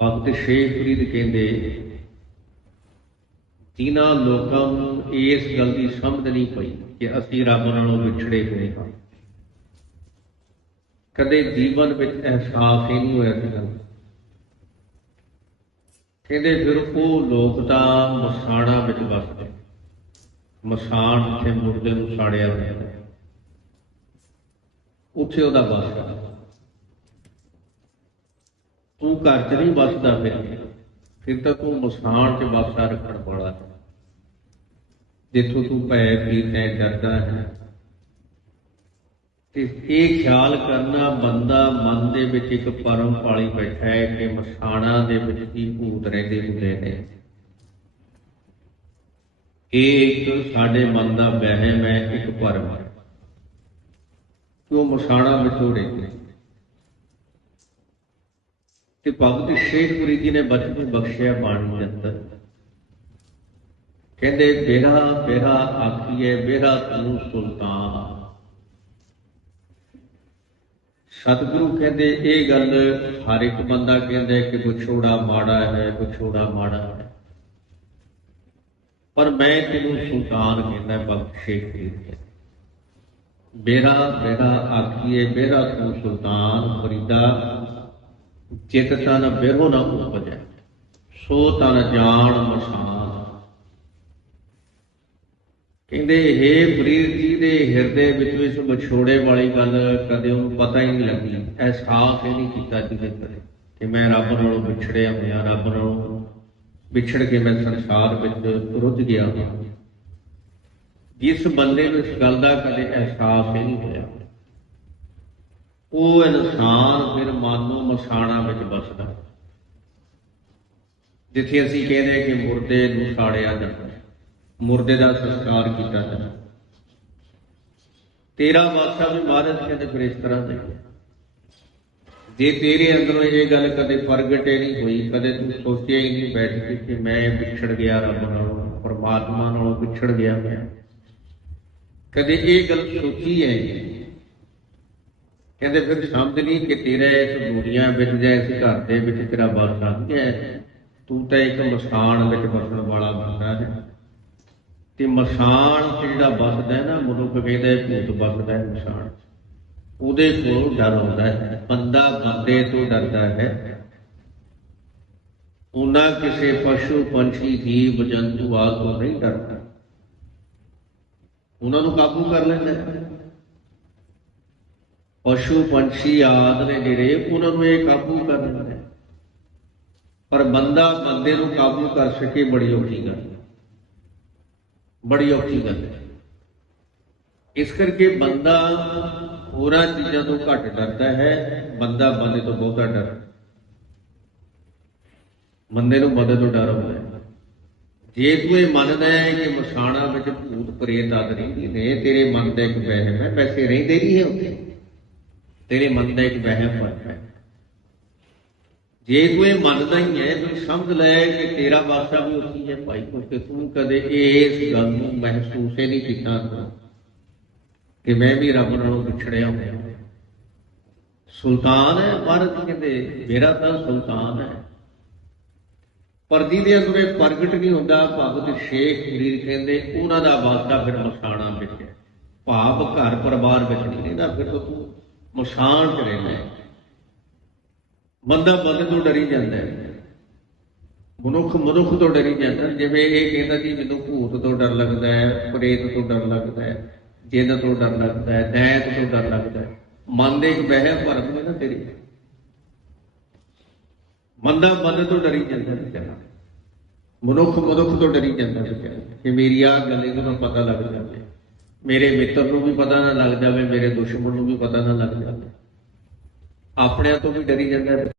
ਭਗਤ ਸ਼ੇਖ ਫਰੀਦ ਕਹਿੰਦੇ ਤਿੰਨਾਂ ਲੋਕਾਂ ਨੂੰ ਇਸ ਗੱਲ ਦੀ ਸਮਝ ਨਹੀਂ ਪਈ ਕਿ ਅਸੀਂ ਰੱਬ ਨਾਲੋਂ ਵਿਛੜੇ ਹੋਏ ਹਾਂ, ਕਦੇ ਜੀਵਨ ਵਿੱਚ ਅਹਿਸਾਸ ਹੀ ਨਹੀਂ ਹੋਇਆ ਸੀ ਗੱਲ ਕਹਿੰਦੇ, ਫਿਰ ਉਹ ਲੋਕ ਤਾਂ ਮਸਾਣਾ ਵਿੱਚ ਵਸਦੇ ਮਸਾਣ ਜਿੱਥੇ ਮੁਰਦੇ ਨੂੰ ਸਾੜਿਆ ਹੋਇਆ ਉੱਥੇ ਉਹਦਾ ਵਾਸ ਹੈ ਤੂੰ ਘਰ 'ਚ ਨਹੀਂ ਵੱਸਦਾ ਫਿਰ। ਫਿਰ ਤਾਂ ਤੂੰ ਮਸਾਣ 'ਚ ਵਸਦਾ ਰੱਖਣ ਵਾਲਾ ਹੈ। ਜਿੱਥੋਂ ਤੂੰ ਭੈ ਭੀਤ ਹੈ ਡਰਦਾ ਹੈ। ਤੇ ਇਹ ਖਿਆਲ ਕਰਨਾ ਬੰਦਾ ਮਨ ਦੇ ਵਿੱਚ ਇੱਕ ਪਰਮ ਪਾਲੀ ਬੈਠਾ ਹੈ ਕਿ ਮਸਾਣਾ ਦੇ ਵਿੱਚ ਹੀ ਭੂਤ ਰਹਿੰਦੇ ਹੁੰਦੇ ਨੇ। ਇਹ ਇੱਕ ਸਾਡੇ ਮਨ ਦਾ ਵਹਿਮ ਹੈ, ਇੱਕ ਭਰਮ ਹੈ। ਕਿ ਉਹ ਮਸਾਣਾ ਵਿਛੋੜੇ ਰਹਿੰਦੇ ਤੇ ਭਗਤ ਸ਼ੇਖਪੁਰੀ ਜੀ ਨੇ ਬਚਪਨ ਬਖਸ਼ਿਆ ਬਾਣੀ ਦੇ ਅੰਦਰ ਕਹਿੰਦੇ ਬੇਰਾ ਬੇਰਾ ਆਖੀਏ ਬੇਰਾ ਤੂੰ ਸੁਲਤਾਨ। ਸਤਿਗੁਰੂ ਕਹਿੰਦੇ, ਇਹ ਗੱਲ ਹਰ ਇੱਕ ਬੰਦਾ ਕਹਿੰਦਾ ਹੈ ਕਿ ਵਿਛੋੜਾ ਮਾੜਾ ਹੈ ਵਿਛੋੜਾ ਮਾੜਾ ਹੈ। ਪਰ ਮੈਂ ਤੈਨੂੰ ਸੁਲਤਾਨ ਕਹਿੰਦਾ ਭਗਤ ਸ਼ੇਖ ਜੀ ਬੇਰਾ ਬੇਰਾ ਆਖੀਏ ਬੇਰਾ ਤੂੰ ਸੁਲਤਾਨ ਫਰੀਦਾ ਚਿਤ ਤਨ ਬਿਰੋ ਨਾ ਉਪਜੈ ਸੋ ਤਨ ਜਾਣ ਮਸਾਨ ਕਹਿੰਦੇ हे ਫਰੀਦ ਜੀ ਦੇ ਹਿਰਦੇ ਵਿੱਚ ਇਸ ਵਿਛੋੜੇ ਵਾਲੀ ਗੱਲ ਕਦੇ ਉਹਨੂੰ ਪਤਾ ਹੀ ਨਹੀਂ ਲੱਗੀ। ਅਹਿਸਾਸ ਹੀ ਨਹੀਂ ਕੀਤਾ ਜਿਵੇਂ ਕਦੇ ਕਿ ਮੈਂ ਰੱਬ ਨਾਲੋਂ ਵਿਛੜਿਆ ਹੋਇਆ, ਰੱਬ ਨਾਲੋਂ ਵਿਛੜ ਕੇ ਮੈਂ ਸੰਸਾਰ ਵਿੱਚ ਰੁੱਝ ਗਿਆ ਜਿਸ ਬੰਦੇ ਨੂੰ ਇਸ ਗੱਲ ਦਾ ਕਦੇ ਅਹਿਸਾਸ ਹੀ ਨਹੀਂ ਹੋਇਆ। ਉਹ ਇਨਸਾਨ ਫਿਰ ਮਨ ਮਸਾਣਾ ਵਿੱਚ ਵਸਦਾ। ਜਿੱਥੇ ਅਸੀਂ ਕਹਿੰਦੇ ਕਿ ਮੁਰਦੇ ਨੂੰ ਸਾੜਿਆ ਜਾਂਦਾ ਮੁਰਦੇ ਦਾ ਸੰਸਕਾਰ ਕੀਤਾ ਜਾਂਦਾ ਤੇਰਾ ਵਾਸਾ ਵੀ ਮਹਾਰਾਜ ਕਹਿੰਦੇ ਫਿਰ ਇਸ ਤਰ੍ਹਾਂ ਦੇ ਜੇ ਤੇਰੇ ਅੰਦਰੋਂ ਇਹ ਗੱਲ ਕਦੇ ਪ੍ਰਗਟ ਹੀ ਨਹੀਂ ਹੋਈ, ਕਦੇ ਤੂੰ ਸੋਚਿਆ ਹੀ ਨਹੀਂ ਬੈਠ ਕੇ ਕਿ ਮੈਂ ਵਿਛੜ ਗਿਆ ਰੱਬ ਨਾਲੋਂ, ਪਰਮਾਤਮਾ ਨਾਲੋਂ ਵਿਛੜ ਗਿਆ ਮੈਂ। ਕਦੇ ਇਹ ਗੱਲ ਸੋਚੀ ਹੈ ਹੀ? ਕਹਿੰਦੇ ਫਿਰ ਸਮਝ ਲਈ ਕਿ ਤੇਰੇ ਇਸ ਦੁਨੀਆ ਵਿੱਚ ਜਾਂ ਇਸ ਘਰ ਦੇ ਵਿੱਚ ਤੇਰਾ ਵਾਸ ਨਹੀਂ ਹੈ। ਤੂੰ ਤਾਂ ਇੱਕ ਮਸਾਨ ਵਿੱਚ ਵਸਣ ਵਾਲਾ ਬੰਦਾ ਹੈ। ਤੇ ਮਸਾਨ ਤੇ ਜਿਹੜਾ ਵਸਦਾ ਹੈ ਨਾ, ਮਨੁੱਖ ਕਹਿੰਦਾ ਭੂਤ ਵਸਦਾ ਹੈ ਮਸਾਨ ਉਹਦੇ ਕੋਲ ਡਰ ਹੁੰਦਾ ਹੈ। ਬੰਦਾ ਬੰਦੇ ਤੋਂ ਡਰਦਾ ਹੈ। ਉਹਨਾਂ ਕਿਸੇ ਪਸ਼ੂ, ਪੰਛੀ, ਜੀਵ, ਜੰਤੂ ਆਦਿ ਤੋਂ ਨਹੀਂ ਡਰਦਾ। ਉਹਨਾਂ ਨੂੰ ਕਾਬੂ ਕਰ ਲੈਂਦਾ ਹੈ। ਪਸ਼ੂ ਪੰਛੀ ਆਦ ਨੇ ਜਿਹੜੇ, ਉਹਨਾਂ ਨੂੰ ਇਹ ਕਾਬੂ ਕਰ ਲੈਂਦਾ ਹੈ। ਪਰ ਬੰਦਾ ਬੰਦੇ ਨੂੰ ਕਾਬੂ ਕਰ ਸਕੇ ਬੜੀ ਔਖੀ ਗੱਲ ਬੜੀ ਔਖੀ ਗੱਲ ਹੈ। ਇਸ ਕਰਕੇ ਬੰਦਾ ਹੋਰਾਂ ਚੀਜ਼ਾਂ ਤੋਂ ਘੱਟ ਡਰਦਾ ਹੈ, ਬੰਦਾ ਬੰਦੇ ਤੋਂ ਬਹੁਤਾ ਡਰ। ਬੰਦੇ ਨੂੰ ਬੰਦੇ ਤੋਂ ਡਰ ਹੁੰਦਾ ਹੈ। ਜੇ ਤੂੰ ਇਹ ਮੰਨਦਾ ਹੈ ਕਿ ਮਸਾਣਾ ਵਿੱਚ ਭੂਤ ਪ੍ਰੇਤ ਆਦਿ ਰਹਿੰਦੇ ਨੇ, ਤੇਰੇ ਮਨ ਦਾ ਇੱਕ ਵਹਿਮ ਹੈ ਵੈਸੇ ਰਹਿੰਦੇ ਨਹੀਂ ਹੈ ਉੱਥੇ। ਤੇਰੇ ਮਨ ਦਾ ਇੱਕ ਵਹਿਮ ਹੈ। ਜੇ ਤੂੰ ਇਹ ਮੰਨਦਾ ਹੀ ਹੈ, ਤਾਂ ਸਮਝ ਲੈ ਕਿ ਤੇਰਾ ਵਾਸਾ ਵੀ ਉੱਥੇ ਹੈ ਭਾਈ ਕਿਉਂਕਿ ਤੂੰ ਕਦੇ ਇਸ ਗੱਲ ਨੂੰ ਮਹਿਸੂਸ ਹੀ ਨਹੀਂ ਕੀਤਾ ਕਿ ਮੈਂ ਵੀ ਰੱਬ ਨਾਲੋਂ ਵਿਛੜਿਆ ਹੋਇਆ ਸੁਲਤਾਨ ਹੈ ਭਾਰਤ ਕਹਿੰਦੇ ਮੇਰਾ ਤਾਂ ਸੁਲਤਾਨ ਹੈ। ਪਰਦੀ ਦੇ ਅੰਦਰ ਪ੍ਰਗਟ ਨਹੀਂ ਹੁੰਦਾ, ਭਗਤ ਸ਼ੇਖ ਵੀਰ ਕਹਿੰਦੇ, ਉਹਨਾਂ ਦਾ ਵਾਸਾ ਫਿਰ ਮਸਾਣਾ ਵਿੱਚ ਭਾਵ ਘਰ ਪਰਿਵਾਰ ਵਿੱਚ ਨਹੀਂ ਰਹਿੰਦਾ, ਫਿਰ ਤੂੰ ਤੂੰ ਮਸਾਣ ਚ ਰਹਿੰਦਾ ਹੈ। ਬੰਦਾ ਬੰਦੇ ਤੋਂ ਡਰੀ ਜਾਂਦਾ ਹੈ। ਮਨੁੱਖ ਮਨੁੱਖ ਤੋਂ ਡਰੀ ਜਾਂਦਾ ਜਿਵੇਂ ਇਹ ਕਹਿੰਦਾ ਜੀ ਮੈਨੂੰ ਭੂਤ ਤੋਂ ਡਰ ਲੱਗਦਾ ਹੈ, ਪ੍ਰੇਤ ਤੋਂ ਡਰ ਲੱਗਦਾ ਹੈ ਜਿੰਨ ਤੋਂ ਡਰ ਲੱਗਦਾ ਹੈ ਦੈਤ ਤੋਂ ਡਰ ਲੱਗਦਾ ਹੈ। ਮਨ ਦੇ ਇੱਕ ਵਹਿਮ ਭਰਮ ਨੇ ਨਾ ਤੇਰੀ। ਬੰਦਾ ਬੰਦੇ ਤੋਂ ਡਰੀ ਜਾਂਦਾ ਵਿਚਾਰਾ। ਮਨੁੱਖ ਮਨੁੱਖ ਤੋਂ ਡਰੀ ਜਾਂਦਾ ਵਿਚਾਰਾ। ਕਿ ਮੇਰੀ ਆਹ ਗੱਲ ਇਹਨੂੰ ਨਾ ਪਤਾ ਲੱਗ ਜਾਂਦਾ ਮੇਰੇ ਮਿੱਤਰ ਨੂੰ ਵੀ ਪਤਾ ਨਾ ਲੱਗ ਜਾਵੇ, ਮੇਰੇ ਦੁਸ਼ਮਣ ਨੂੰ ਵੀ ਪਤਾ ਨਾ ਲੱਗ ਜਾਵੇ। ਆਪਣਿਆਂ ਤੋਂ ਵੀ ਡਰੀ ਜਾਂਦਾ ਹੈ।